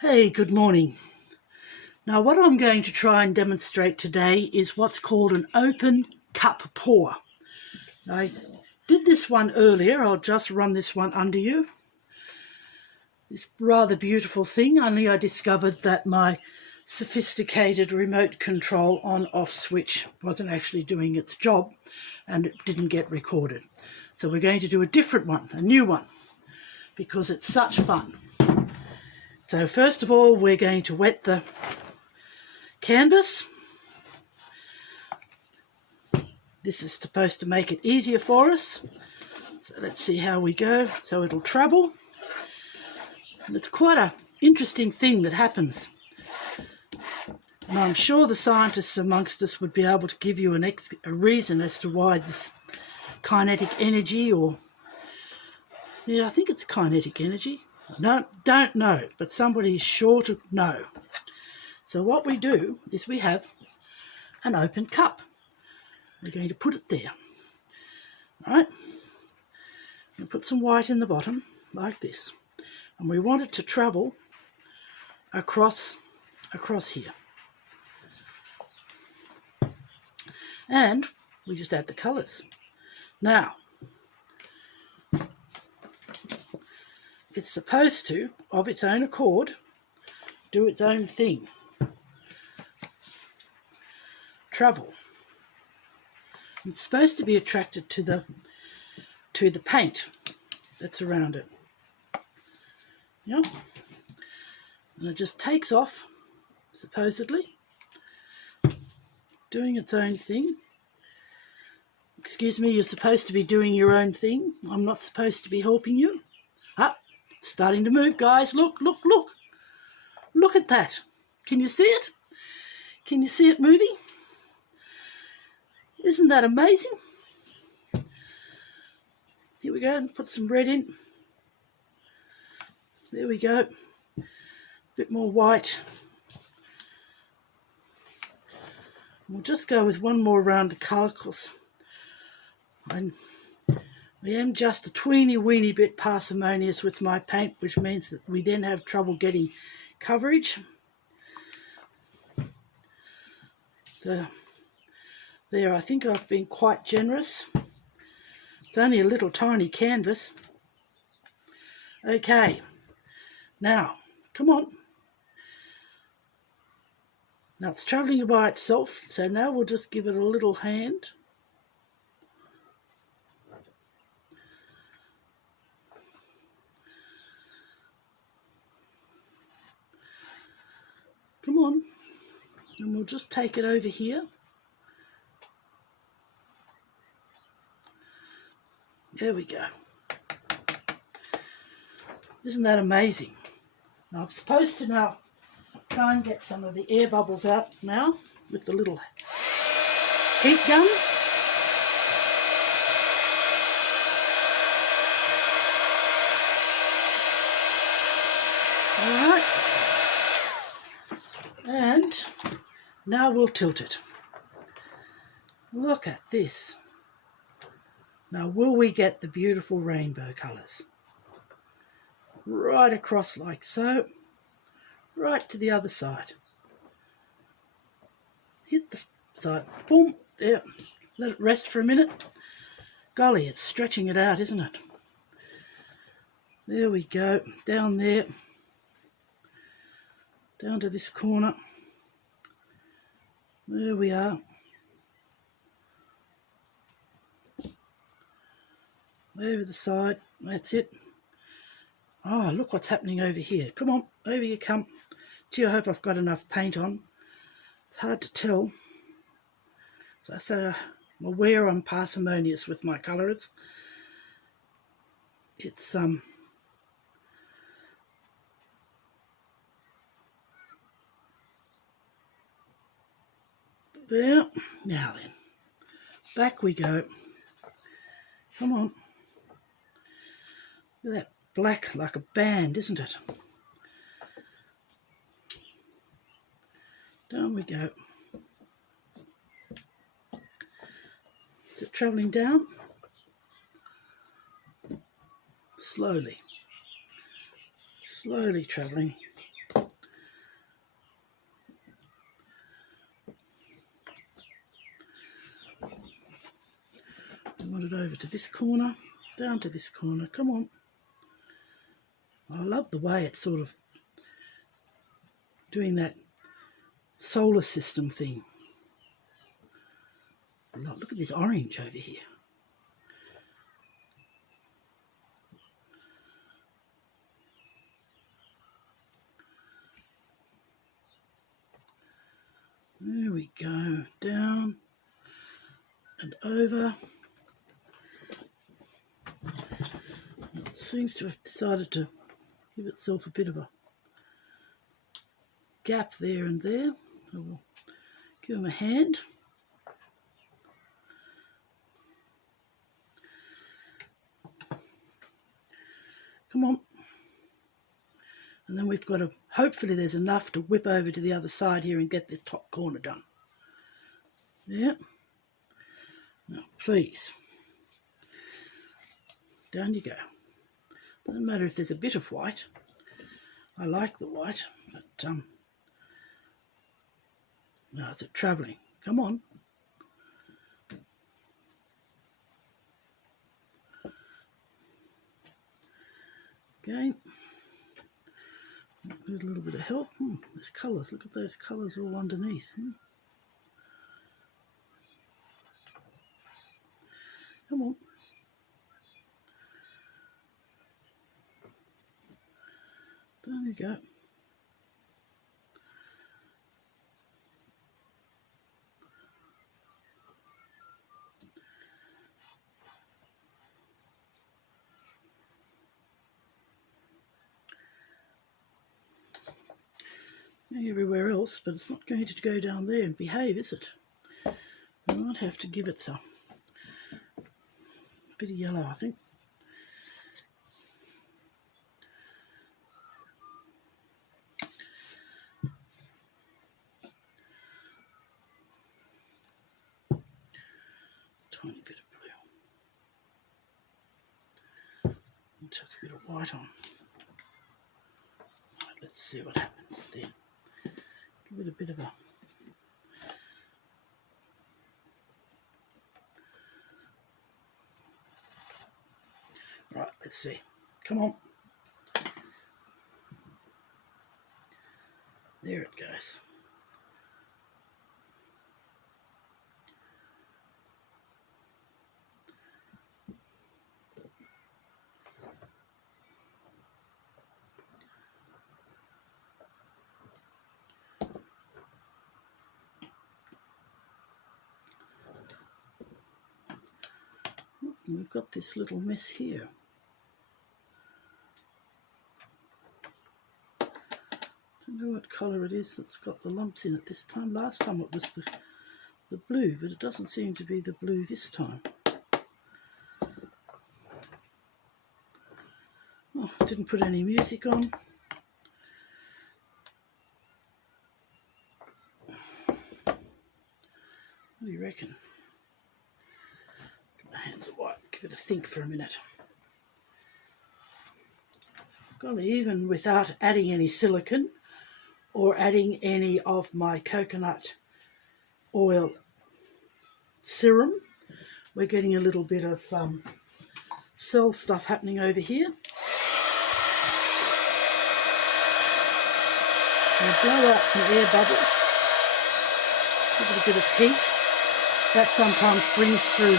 Hey, good morning. Now what I'm going to try and demonstrate today is what's called an open cup pour. I did this one earlier. I'll just run this one under you. This rather beautiful thing, only I discovered that my sophisticated remote control on-off switch wasn't actually doing its job and it didn't get recorded. So we're going to do a different one, a new one, because it's such fun. So first of all, we're going to wet the canvas. This is supposed to make it easier for us. So let's see how we go. So it'll travel. And it's quite an interesting thing that happens. And I'm sure the scientists amongst us would be able to give you a reason as to why this kinetic energy I think it's kinetic energy. No, don't know, but somebody is sure to know. So what we do is we have an open cup. We're going to put it there. All right? We'll put some white in the bottom, like this. And we want it to travel across here. And we just add the colours. Now, it's supposed to, of its own accord, do its own thing. Travel. It's supposed to be attracted to the paint that's around it. Yeah. And it just takes off, supposedly, doing its own thing. Excuse me, you're supposed to be doing your own thing. I'm not supposed to be helping you. Ah, it's starting to move, guys. Look, look, look. Look at that. Can you see it? Can you see it moving? Isn't that amazing? Here we go, and put some red in. There we go. A bit more white. We'll just go with one more round of colour because I am just a tweeny weeny bit parsimonious with my paint, which means that we then have trouble getting coverage. So there, I think I've been quite generous. It's only a little tiny canvas. Okay, now, come on. Now it's travelling by itself, so now we'll just give it a little hand. Come on, and we'll just take it over here. There we go. Isn't that amazing? Now I'm supposed to now try and get some of the air bubbles out now with the little heat gun. All right. And now we'll tilt it. Look at this. Now, will we get the beautiful rainbow colours? Right across like so, right to the other side. Hit the side, boom, there. Let it rest for a minute. Golly, it's stretching it out, isn't it? There we go, down there. Down to this corner. There we are. Over the side, that's it. Oh, look what's happening over here. Come on, over you come. Gee, I hope I've got enough paint on. It's hard to tell. So I say I'm aware I'm parsimonious with my colours. It's there. Now then, back we go. Come on. Look at that black like a band, isn't it? Down we go. Is it travelling down? Slowly. Slowly travelling. it over to this corner, down to this corner. Come on. I love the way it's sort of doing that solar system thing. Look at this orange over here. There we go, down and over. It seems to have decided to give itself a bit of a gap there and there. So we'll give them a hand. Come on. And then we've got to, hopefully there's enough to whip over to the other side here and get this top corner done. Yeah. Now, please. Down you go. Doesn't matter if there's a bit of white. I like the white, but no, is it travelling? Come on. Again. Need a little bit of help. There's colours. Look at those colours all underneath. Come on. There you go. Everywhere else, but it's not going to go down there and behave, is it? I might have to give it some bit of yellow, I think. Tiny bit of blue. And chuck a bit of white on. Right, let's see what happens then. Give it a bit of a right, let's see. Come on. There it goes. We've got this little mess here. Don't know what colour it is that's got the lumps in it this time. Last time it was the blue, but it doesn't seem to be the blue this time. Oh, didn't put any music on. What do you reckon? My hands are white. Give it a think for a minute. Golly, even without adding any silicone or adding any of my coconut oil serum, we're getting a little bit of cell stuff happening over here. We'll blow out some air bubbles, give it a bit of heat. That sometimes brings through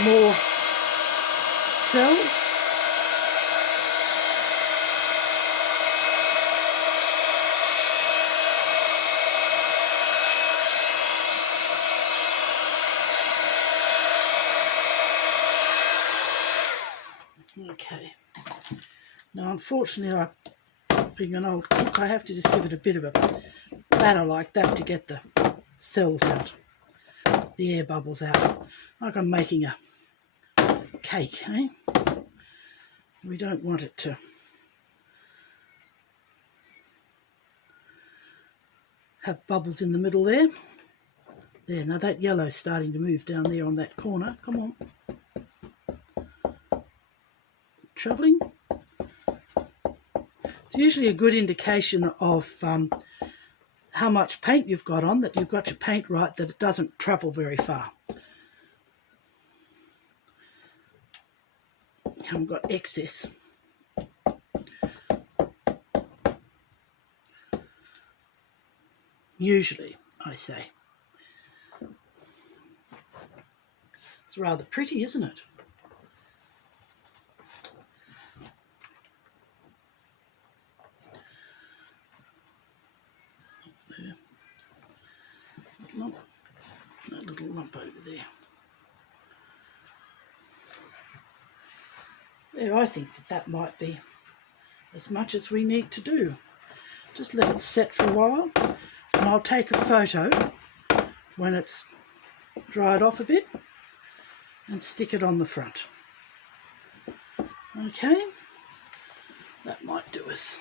more cells. Okay. Now, unfortunately, being an old cook, I have to just give it a bit of a batter like that to get the cells out, the air bubbles out, like I'm making a cake, eh? We don't want it to have bubbles in the middle there. There, now that yellow's starting to move down there on that corner. Come on. Travelling. It's usually a good indication of how much paint you've got on, that you've got your paint right, that it doesn't travel very far. haven't got excess. Usually, I say. It's rather pretty, isn't it? There. That little lump over there. There, I think that might be as much as we need to do. Just let it set for a while, and I'll take a photo when it's dried off a bit and stick it on the front. Okay, that might do us.